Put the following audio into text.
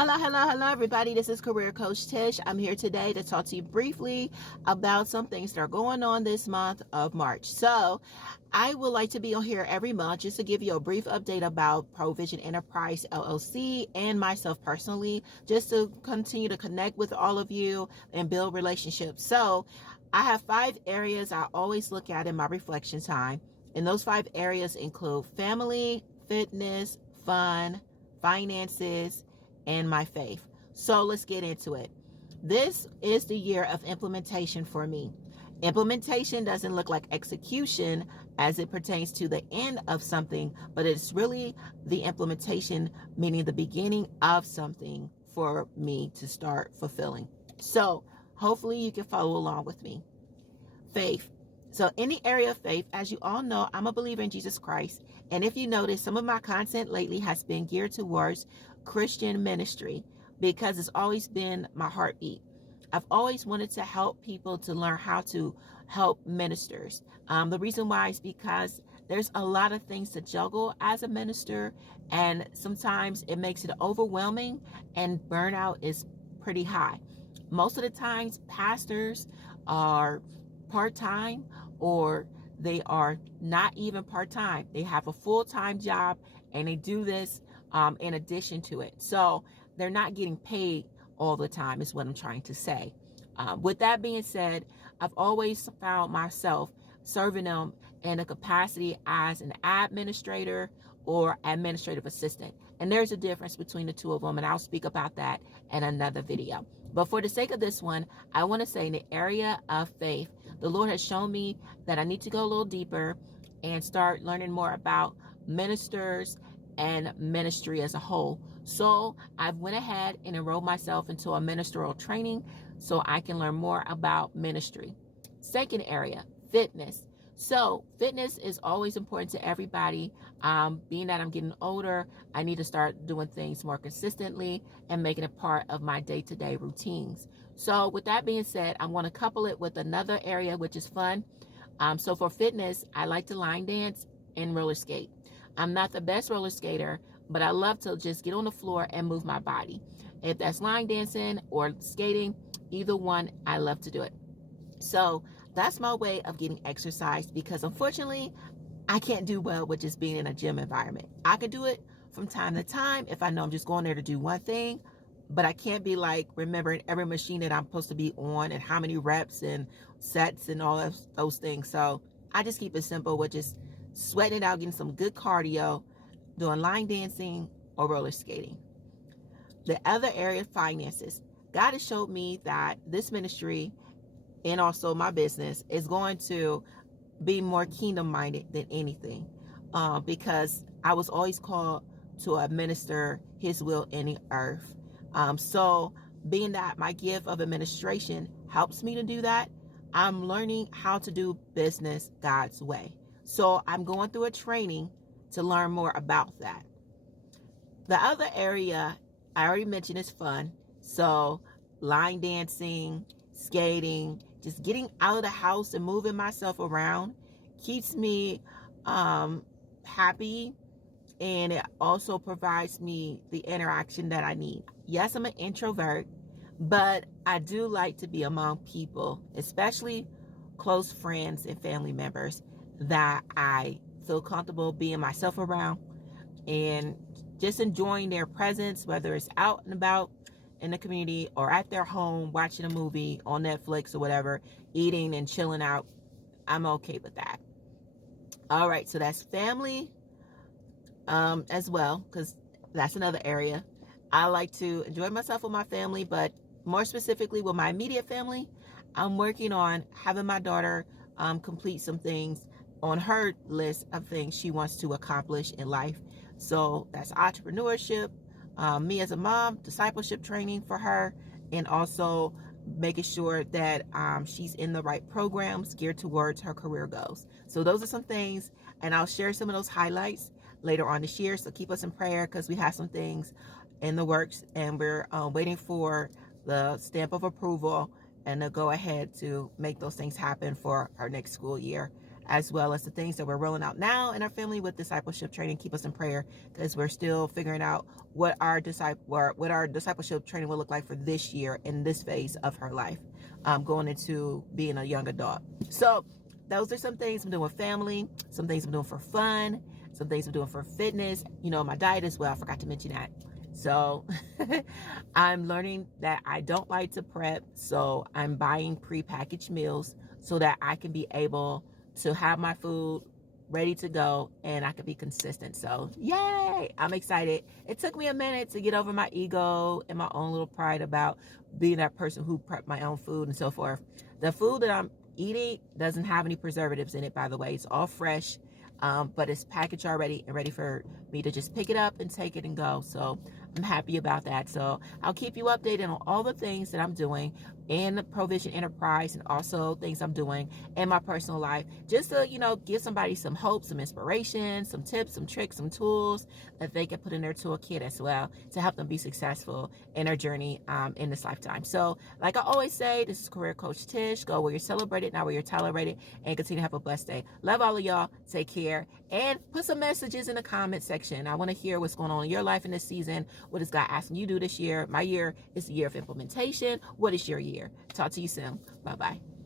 Hello, everybody. This is Career Coach Tish. I'm here today to talk to you briefly about some things that are going on this month of March. So, I would like to be on here every month just to give you a brief update about Provision Enterprise LLC and myself personally, just to continue to connect with all of you and build relationships. So, I have 5 areas I always look at in my reflection time, and those 5 areas include family, fitness, fun, finances, and my faith. So let's get into it. This is the year of implementation for me. Implementation doesn't look like execution as it pertains to the end of something, but it's really the implementation, meaning the beginning of something for me to start fulfilling. So hopefully you can follow along with me. Faith. So any area of faith, as you all know, I'm a believer in Jesus Christ. And if you notice, some of my content lately has been geared towards Christian ministry because it's always been my heartbeat. I've always wanted to help people to learn how to help ministers. The reason why is because there's a lot of things to juggle as a minister, and sometimes it makes it overwhelming and burnout is pretty high. Most of the times, pastors are part-time or they are not even part-time. They have a full-time job and they do this in addition to it. So they're not getting paid all the time is what I'm trying to say. With that being said, I've always found myself serving them in a capacity as an administrator or administrative assistant. And there's a difference between the two of them, and I'll speak about that in another video. But for the sake of this one, I want to say in the area of faith, the Lord has shown me that I need to go a little deeper and start learning more about ministers and ministry as a whole. So I've went ahead and enrolled myself into a ministerial training so I can learn more about ministry. Second area, fitness. So fitness is always important to everybody. Being that I'm getting older, I need to start doing things more consistently and making it part of my day-to-day routines. So with that being said, I'm going to couple it with another area, which is fun. So for fitness, I like to line dance and roller skate. I'm not the best roller skater, but I love to just get on the floor and move my body. If that's line dancing or skating, either one, I love to do it. So that's my way of getting exercise because unfortunately, I can't do well with just being in a gym environment. I can do it from time to time if I know I'm just going there to do one thing, but I can't be like remembering every machine that I'm supposed to be on and how many reps and sets and all of those things. So I just keep it simple with just sweating it out, getting some good cardio, doing line dancing or roller skating. The other area, finances. God has showed me that this ministry and also my business is going to be more kingdom minded than anything, because I was always called to administer his will in the earth. So being that my gift of administration helps me to do that, I'm learning how to do business God's way. So I'm going through a training to learn more about that. The other area I already mentioned is fun. So line dancing, skating, just getting out of the house and moving myself around keeps me happy, and it also provides me the interaction that I need. Yes, I'm an introvert, but I do like to be among people, especially close friends and family members that I feel comfortable being myself around and just enjoying their presence, whether it's out and about in the community or at their home watching a movie on Netflix or whatever, eating and chilling out. I'm okay with that. All right, so that's family as well, because that's another area. I like to enjoy myself with my family, but more specifically with my immediate family, I'm working on having my daughter complete some things on her list of things she wants to accomplish in life. So that's entrepreneurship, me as a mom, discipleship training for her, and also making sure that she's in the right programs geared towards her career goals. So those are some things, and I'll share some of those highlights later on this year. So keep us in prayer because we have some things in the works, and we're waiting for the stamp of approval and to go ahead to make those things happen for our next school year as well as the things that we're rolling out now in our family with discipleship training. Keep us in prayer because we're still figuring out what our discipleship training will look like for this year in this phase of her life, going into being a young adult. So those are some things I'm doing with family, some things I'm doing for fun, some things I'm doing for fitness, my diet as well. I forgot to mention that. So I'm learning that I don't like to prep. So I'm buying prepackaged meals so that I can be able to have my food ready to go and I can be consistent. So yay, I'm excited. It took me a minute to get over my ego and my own little pride about being that person who prepped my own food and so forth. The food that I'm eating doesn't have any preservatives in it, by the way. It's all fresh, but it's packaged already and ready for me to just pick it up and take it and go. So I'm happy about that. So I'll keep you updated on all the things that I'm doing in the Provision Enterprise and also things I'm doing in my personal life, just to, give somebody some hope, some inspiration, some tips, some tricks, some tools that they can put in their toolkit as well to help them be successful in their journey in this lifetime. So like I always say, this is Career Coach Tish. Go where you're celebrated, not where you're tolerated, and continue to have a blessed day. Love all of y'all. Take care and put some messages in the comment section. I want to hear what's going on in your life in this season. What is God asking you to do this year? My year is the year of implementation. What is your year? Talk to you soon. Bye-bye.